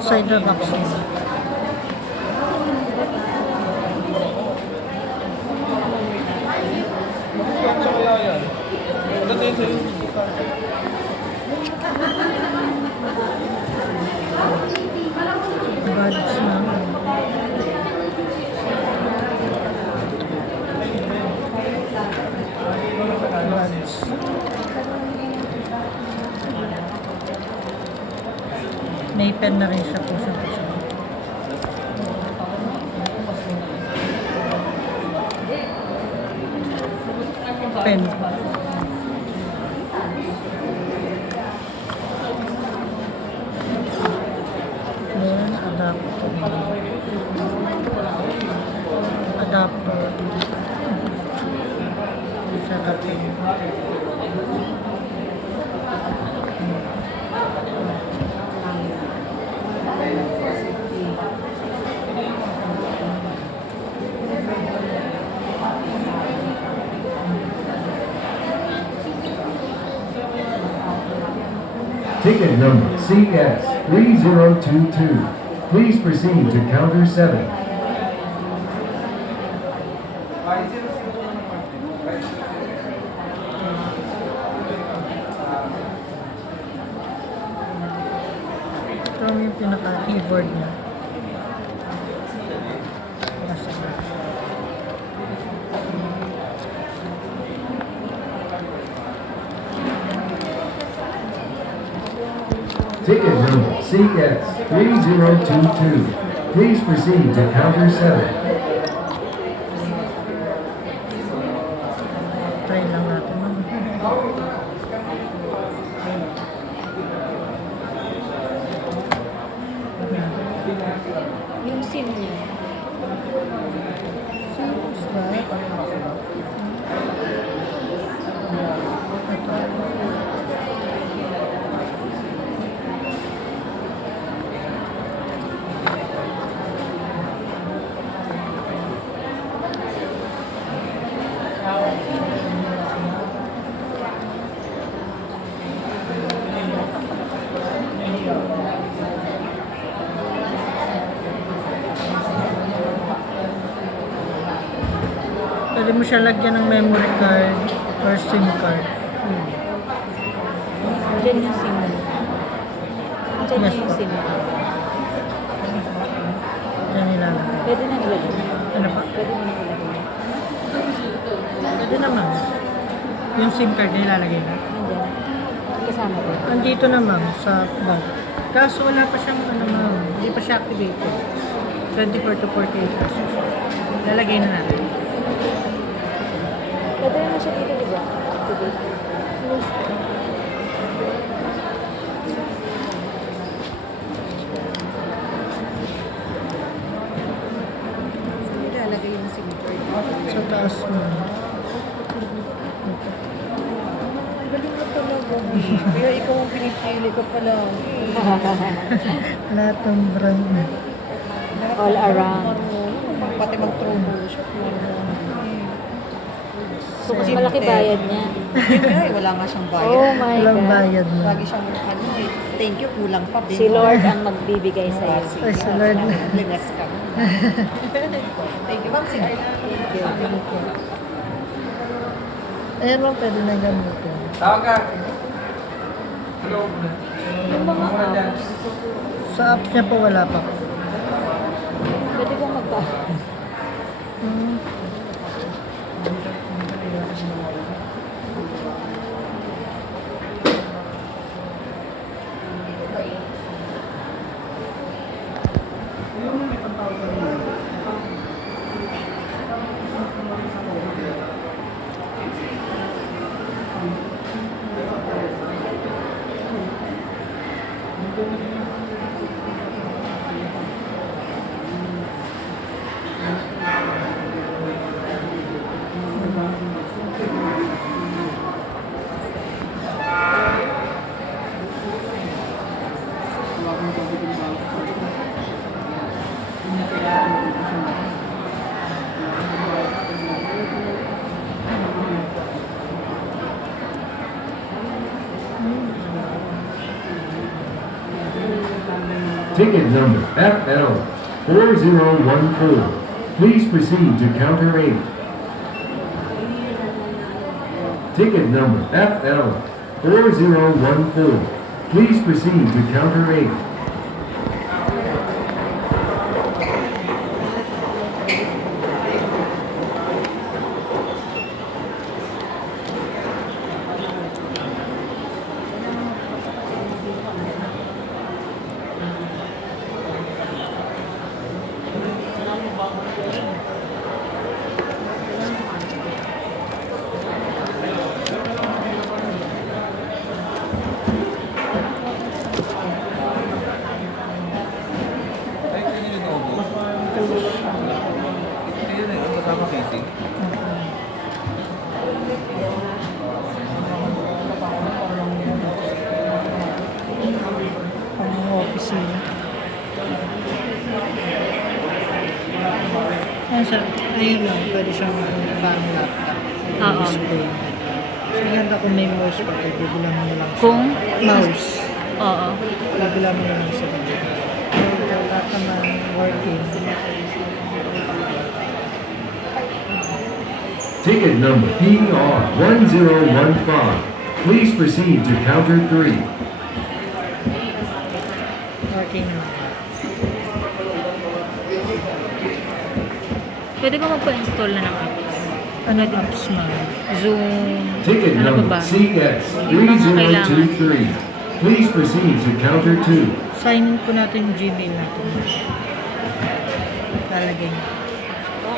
inside the vaccine. Buds na. Buds. May pen na rin siya po sa puso. Pen. Then, adapter. Adapter. Saka pen. Ticket number CS3022. Please proceed to counter 7. Ito yung pinaka-keyboard niya. Nasa Ticket number CS3022. Please proceed to counter 7. try lang natin. Yung SIM niya. Seems like pwede mo siya lagyan ng memory card or SIM card. Diyan yung SIM mo. Diyan Yes, yung po. SIM mo. Yan nilalagay. Pwede na nilagay. Ano pa? Pwede na nilagay. Pwede naman. Yung SIM card nilalagay na. Nandiyan. Kasama ko. Andito na ma'am sa bag. Kaso wala pa siyang ano ma'am. Hindi pa siya activated. 24 to 48 hours. Lalagay na natin. Pwede na siya dito, di ba? Sige. Ilalagay yung SIM card. Sa taas mo. Galing mo talaga. Kaya ikaw ang pinipili ko pala. Lahat ng brand na. All around. Pati mag-troubleshoot mo. So, mas malaki bayad niya. Yun nga eh, wala nga siyang bayad. Oh my Walang God. bayad na. Lagi siyang, ano eh, thank you, kulang pa. Si Lord ang magbibigay sa'yo. Ay, si Lord na. Bless ka. Thank you, ma'am. Si Arla. Ayan ma'am, pwede na gamitin. Tawag ka. Hello. Yung mga apps, Sa apps niya po wala pa. pwede kong magpa... Ticket number FL 4014. Please proceed to counter 8. Ticket number FL 4014. Please proceed to counter 8. Ay, kanina yung naubos. Ayun na yun, kasama casing. Pang opisina. Ayun sir, ayun lang, pwede siyang bang laptop. Oo. Display. Maganda kung may mouse pa, pwede bilang mo lang siya. Kung? Mouse. Oo. Bilang mo lang siya. So, lahat naman working. Ticket number PR 1015. Please proceed to counter 3. Working na. Pwede ba magpa-install na ng apps? Ano apps man? Zoom. Ticket Ano number ba ba? CS Yung mga kailangan. 3023. Please proceed to counter 2. Sign in po natin yung Gmail natin. Lalagay.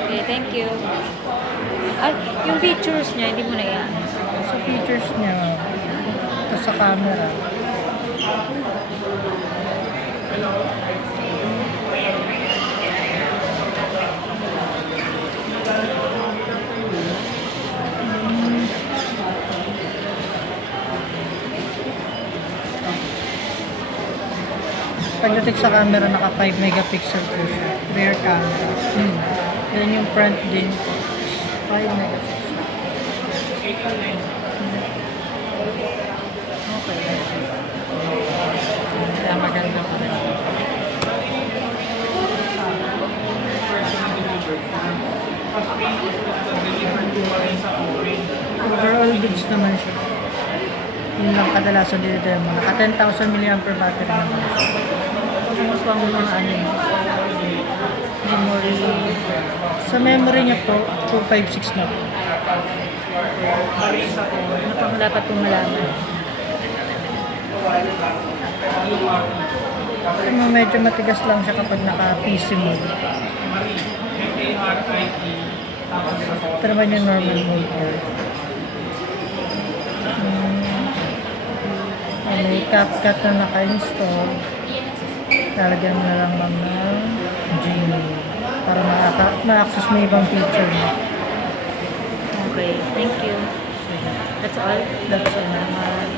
Okay, thank you. Ay, yung features niya, hindi mo na yan. Sa features niya, ito sa camera. Pagdating sa camera, naka 5 megapixel po siya. Rear camera. Then yung front din, 5 megapixel. Okay. Kaya maganda po rin. Overall goods naman siya. Yun lang kadalasan dito mo. Naka 10,000 mAh battery naman siya. Ano pang mga ano memory. Sa memory niya po, 256 na po. Ano pang dapat kong malaman? Pero medyo matigas lang siya kapag naka-PC mode. Ito naman yung normal mode niya. May CapCut na naka-install. Lalagyan mo na lang ng Gmail para ma-access mo ibang feature mo. Okay, thank you. That's all. That's all naman.